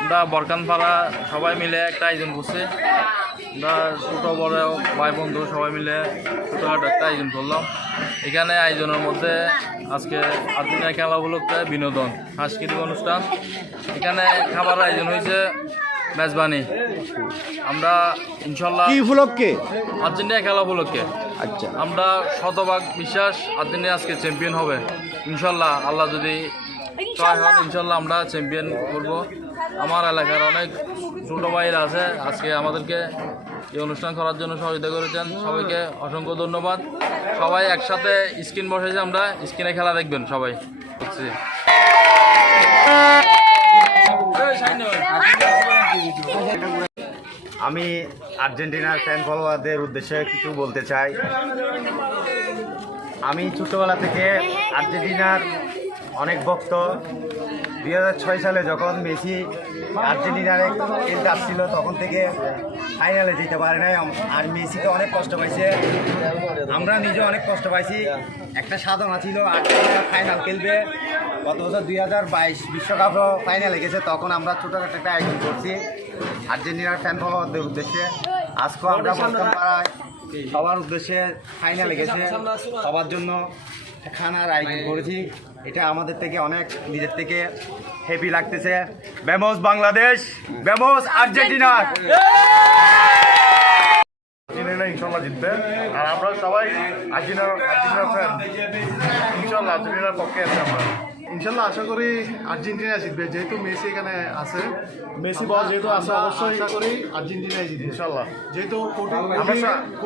আমরা বরকানপাড়া সবাই মিলে একটা আয়োজন করছি। আমরা ছোটো বড় ভাই বন্ধু সবাই মিলে ছোটোখাটো একটা আয়োজন করলাম। এখানে আয়োজনের মধ্যে আজকে আর্জেন্টিনা খেলা উপলক্ষে বিনোদন সাংস্কৃতিক অনুষ্ঠান, এখানে খাবার আয়োজন হয়েছে মেজবানি। আমরা ইনশাল্লাহ কি উপলক্ষে? আর্জেন্টিনা খেলা উপলক্ষে। আচ্ছা, আমরা শতভাগ বিশ্বাস আর্জেন্টিনা আজকে চ্যাম্পিয়ন হবে ইনশাল্লাহ। আল্লাহ যদি সহায় হন ইনশাল্লাহ আমরা চ্যাম্পিয়ন করব। আমার এলাকার অনেক ছোটো ভাইরা আছে, আজকে আমাদেরকে এই অনুষ্ঠান করার জন্য সহযোগিতা করেছেন। সবাইকে অসংখ্য ধন্যবাদ। সবাই একসাথে স্ক্রিন বসেছে, আমরা স্ক্রিনে খেলা দেখবেন সবাই। আমি আর্জেন্টিনার ফ্যান ফলোয়ারদের উদ্দেশ্যে কিছু বলতে চাই। আমি ছোটবেলা থেকে আর্জেন্টিনার অনেক ভক্ত। 2006 সালে যখন মেসি আর্জেন্টিনারে খেলতে আসছিল তখন থেকে ফাইনালে যেতে পারে নাই, আর মেসি তো অনেক কষ্ট পাইছে, আমরা নিজে অনেক কষ্ট পাইছি। একটা সাধনা ছিল আর্জেন্টিনা ফাইনাল খেলবে। গত বছর 2022 বিশ্বকাপও ফাইনালে গেছে, তখন আমরা ছোটোখাটো একটা আয়োজন করছি আর্জেন্টিনার ফ্যান ফলোয়ারদের উদ্দেশ্যে। আজকেও আমরা বরকানপাড়ায় সবার উদ্দেশ্যে ফাইনালে গেছে, সবার জন্য খানার আয়োজন করেছি। এটা আমাদের থেকে অনেক নিজের থেকে হ্যাপি লাগতেছে। বেমোস বাংলাদেশ, বেমোস আর্জেন্টিনা। আর্জেন্টিনা ইনশাল্লাহ জিতবে, আর আমরা সবাই আর্জেন্টিনার ফ্যান। ইনশাল্লাহ আর্জেন্টিনার পক্ষে আছে আমরা। ইনশাল্লাহ আশা করি আর্জেন্টিনা জিতবে, যেহেতু মেসি এখানে আছে, মেসি বল যেহেতু আছে, অবশ্যই আশা করি আর্জেন্টিনাই জিতবে ইনশাল্লাহ। যেহেতু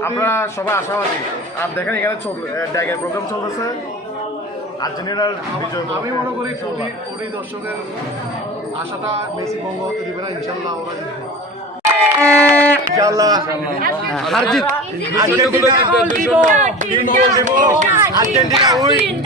আমরা সবাই আশাবাদী। আর দেখেন এখানে ড্যাগের প্রোগ্রাম চলতেছে, আর্জেন্টিনার বিজয়। আমি মনে করি কোটি দর্শকের আশাটা মেসি ভঙ্গ হতে দিবে না, ইনশাল্লাহ ওরা জিতবে। ইনশাআল্লাহ আর্জেন্টিনা উইন।